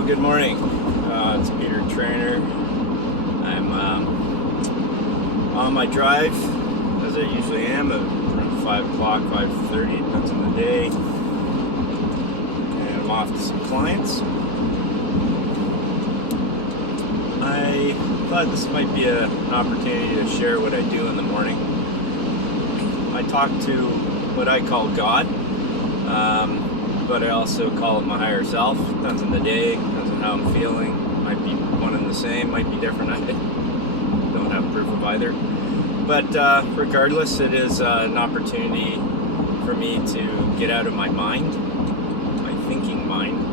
Well, good morning. It's Peter Trainer. I'm on my drive, as I usually am, around 5 o'clock, 5:30, depends on the day. And I'm off to some clients. I thought this might be an opportunity to share what I do in the morning. I talk to what I call God. But I also call it my higher self. Depends on the day, depends on how I'm feeling. Might be one and the same, might be different. I don't have proof of either. But regardless, it is an opportunity for me to get out of my mind, my thinking mind,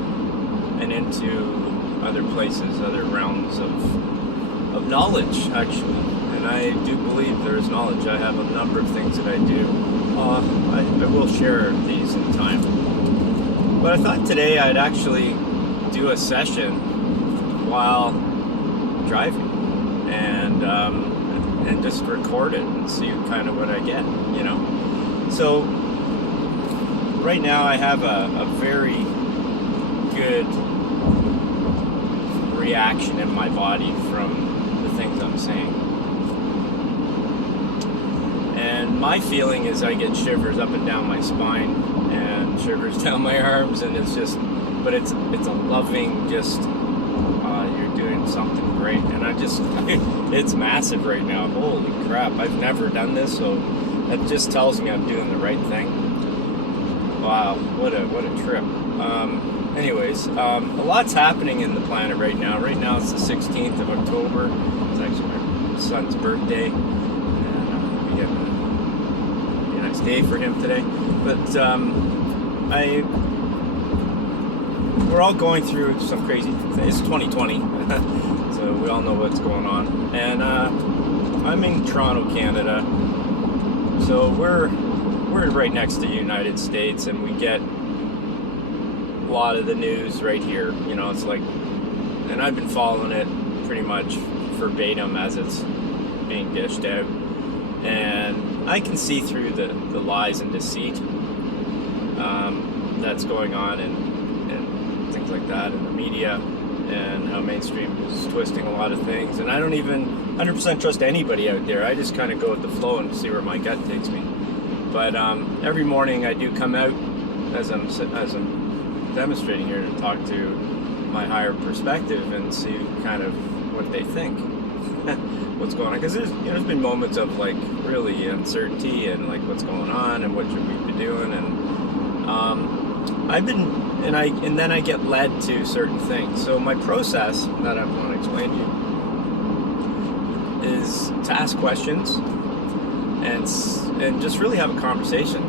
and into other places, other realms of knowledge, actually. And I do believe there is knowledge. I have a number of things that I do. I will share these in time. But I thought today I'd actually do a session while driving and just record it and see kind of what I get, you know. So right now I have a very good reaction in my body from the things I'm saying. And my feeling is I get shivers up and down my spine and shivers down my arms, and it's a loving, just you're doing something great, and it's massive right now. Holy crap, I've never done this, so that just tells me I'm doing the right thing. Wow, what a trip. Anyways, a lot's happening in the planet right now. Right now it's the 16th of October. It's actually my son's birthday, and we have a nice day for him today. But we're all going through some crazy things. It's 2020, so we all know what's going on. And I'm in Toronto, Canada, so we're right next to the United States, and we get a lot of the news right here. You know, it's like, and I've been following it pretty much verbatim as it's being dished out, and I can see through the lies and deceit that's going on and things like that in the media, and how mainstream is twisting a lot of things. And I don't even 100% trust anybody out there. I just kind of go with the flow and see where my gut takes me. But every morning I do come out, as I'm demonstrating here, to talk to my higher perspective and see kind of what they think. What's going on, because there's been moments of like really uncertainty and like what's going on and what should we be doing, and then I get led to certain things. So my process that I want to explain to you is to ask questions and just really have a conversation,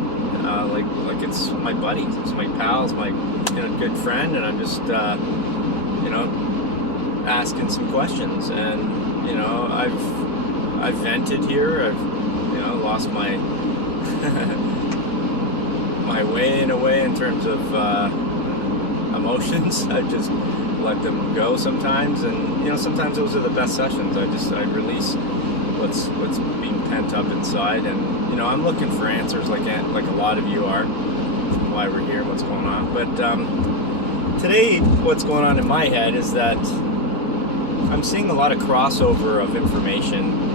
like it's my buddy, it's my pal, it's my good friend, and I'm just asking some questions. And I've vented here. I've lost my my way in a way in terms of emotions. I just let them go sometimes, and sometimes those are the best sessions. I release what's being pent up inside, and I'm looking for answers like a lot of you are, why we're here, what's going on. But today, what's going on in my head is that I'm seeing a lot of crossover of information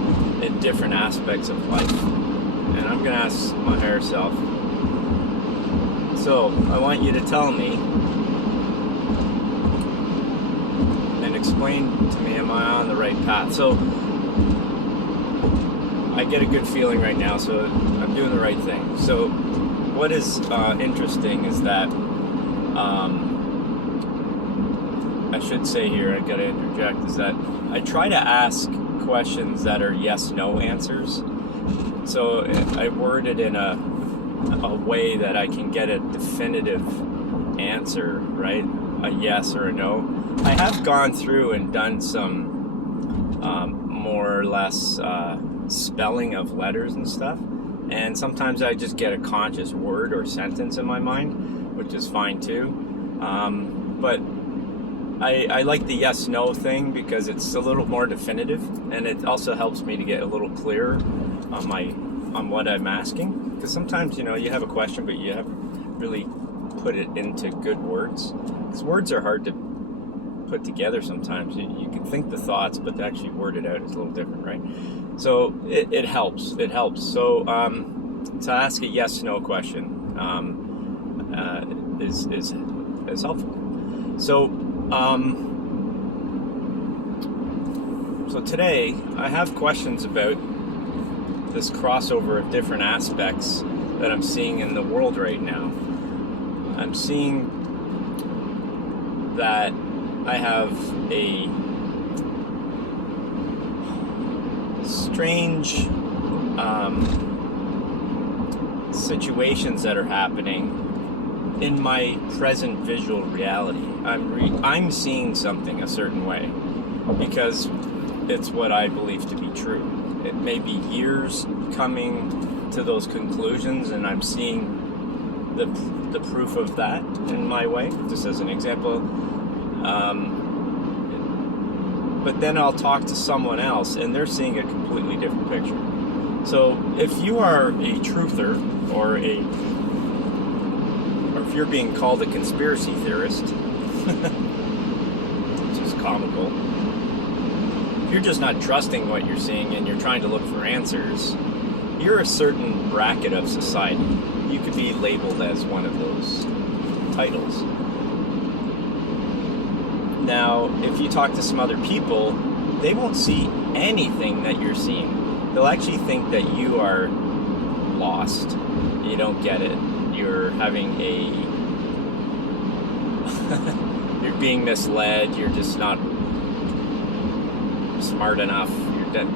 in different aspects of life, and I'm going to ask my higher self. So I want you to tell me and explain to me, am I on the right path? So I get a good feeling right now, so I'm doing the right thing. So what is interesting is that I should say here, I gotta interject, is that I try to ask questions that are yes/no answers. So I word it in a way that I can get a definitive answer, right? A yes or a no. I have gone through and done some more or less spelling of letters and stuff, and sometimes I just get a conscious word or sentence in my mind, which is fine too. But I like the yes/no thing because it's a little more definitive, and it also helps me to get a little clearer on what I'm asking. Because sometimes you have a question, but you haven't really put it into good words. Because words are hard to put together sometimes. You can think the thoughts, but to actually word it out is a little different, right? So it helps. It helps. So to ask a yes/no question is helpful. So so today I have questions about this crossover of different aspects that I'm seeing in the world right now. I'm seeing that I have a strange situations that are happening in my present visual reality. I'm seeing something a certain way because it's what I believe to be true. It may be years coming to those conclusions, and I'm seeing the proof of that in my way, just as an example. But then I'll talk to someone else, and they're seeing a completely different picture. So if you are a truther, or if you're being called a conspiracy theorist, which is comical, if you're just not trusting what you're seeing and you're trying to look for answers, you're a certain bracket of society. You could be labeled as one of those titles. Now, if you talk to some other people, they won't see anything that you're seeing. They'll actually think that you are lost. You don't get it. You're having you're being misled. You're just not smart enough. You're dead.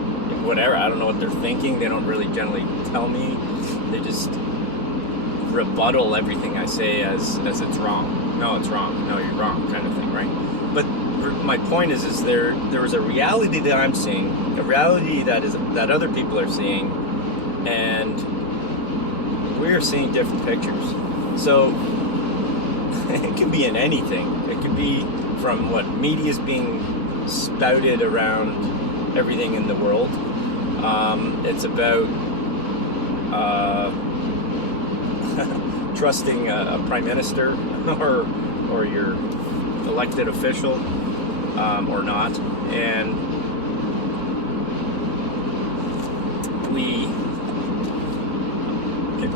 Whatever. I don't know what they're thinking. They don't really generally tell me. They just rebuttal everything I say as it's wrong. No, it's wrong. No, you're wrong, kind of thing, right? But my point is there is a reality that I'm seeing, a reality that other people are seeing, and we're seeing different pictures. So it could be in anything. It could be from what media is being spouted around everything in the world. It's about trusting a prime minister or your elected official or not, and we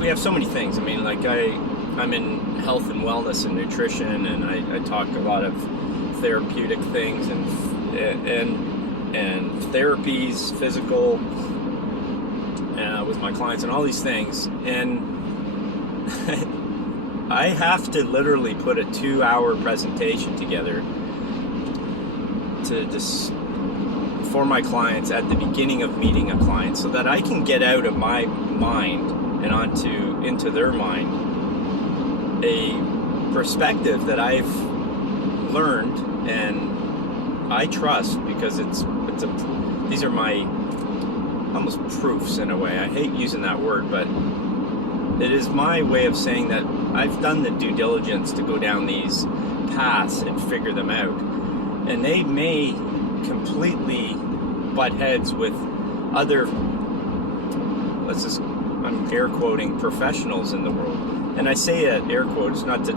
have so many things. I mean, like I'm in health and wellness and nutrition, and I talk a lot of therapeutic things and therapies, physical, with my clients and all these things, and I have to literally put a 2-hour presentation together for my clients at the beginning of meeting a client, so that I can get out of my mind and into their mind a perspective that I've learned and I trust, because these are my almost proofs in a way. I hate using that word, but it is my way of saying that I've done the due diligence to go down these paths and figure them out. And they may completely butt heads with other, I'm air quoting, professionals in the world. And I say that air quotes not to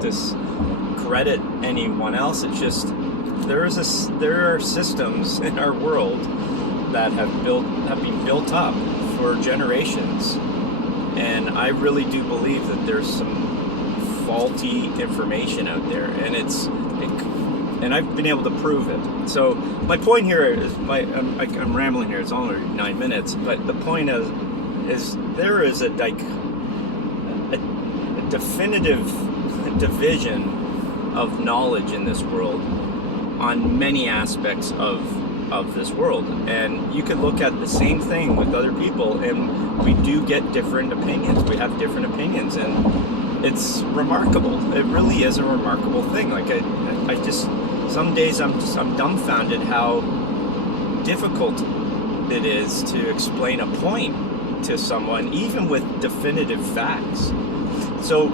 discredit anyone else. It's just there are systems in our world that have been built up for generations. And I really do believe that there's some faulty information out there, and and I've been able to prove it. So my point here is, I'm rambling here. It's only 9 minutes, but the point is there is a definitive division of knowledge in this world on many aspects of this world, and you can look at the same thing with other people, and we do get different opinions. We have different opinions, and it's remarkable. It really is a remarkable thing. Like I just, some days I'm dumbfounded how difficult it is to explain a point to someone, even with definitive facts. So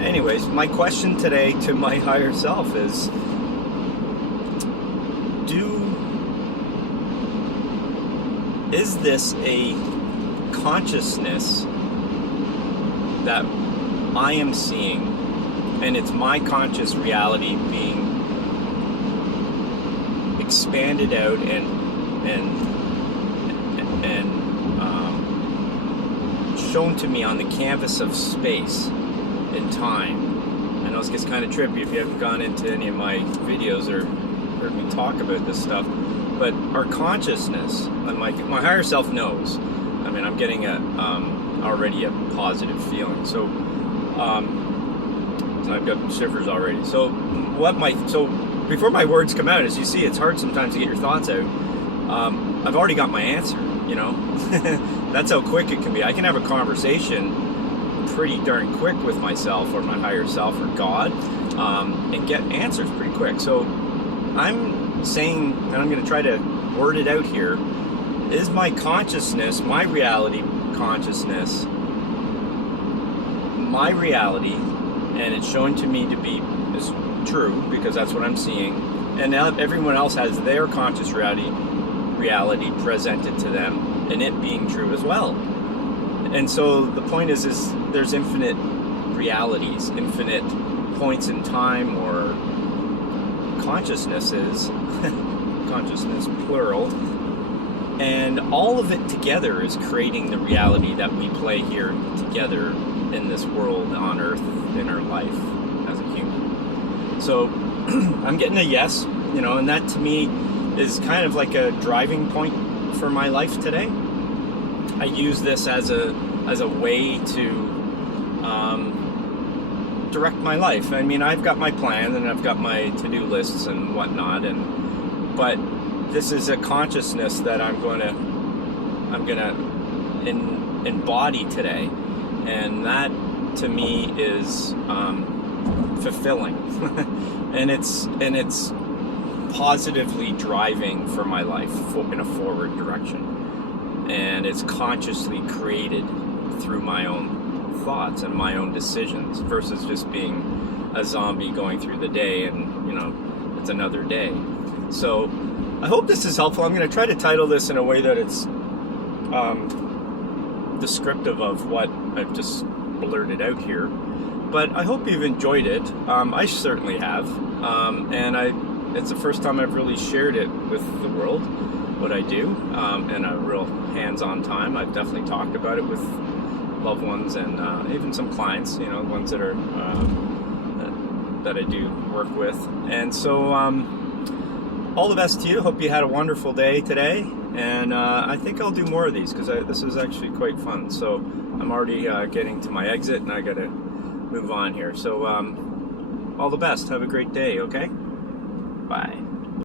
anyways, my question today to my higher self is, is this a consciousness that I am seeing, and it's my conscious reality being expanded out and shown to me on the canvas of space and time. I know this gets kind of trippy if you haven't gone into any of my videos or heard me talk about this stuff, but our consciousness, and my higher self knows. I mean, I'm getting already a positive feeling. So I've got shivers already. So before my words come out, as you see, it's hard sometimes to get your thoughts out. I've already got my answer, you know. That's how quick it can be. I can have a conversation pretty darn quick with myself or my higher self or God, and get answers pretty quick. So I'm saying, and I'm going to try to word it out here, is my consciousness, my reality consciousness, my reality, and it's shown to me to be is true because that's what I'm seeing, and now everyone else has their conscious reality presented to them, and it being true as well. And so the point is there's infinite realities, infinite points in time, or consciousnesses, consciousness plural, and all of it together is creating the reality that we play here together in this world, on Earth, in our life as a human. So I'm getting a yes, you know, and that to me is kind of like a driving point for my life today. I use this as a way to direct my life. I mean, I've got my plan and I've got my to-do lists and whatnot, but this is a consciousness that I'm gonna embody today, and that to me is fulfilling, and it's positively driving for my life in a forward direction, and it's consciously created through my own thoughts and my own decisions versus just being a zombie going through the day and, you know, it's another day. So I hope this is helpful. I'm going to try to title this in a way that it's descriptive of what I've just blurted out here, but I hope you've enjoyed it. I certainly have, and it's the first time I've really shared it with the world, what I do, in a real hands-on time. I've definitely talked about it with loved ones and even some clients, you know, ones that are that I do work with. And so all the best to you. Hope you had a wonderful day today, and I think I'll do more of these because this is actually quite fun. So I'm already getting to my exit, and I gotta move on here. So all the best. Have a great day. Okay, bye.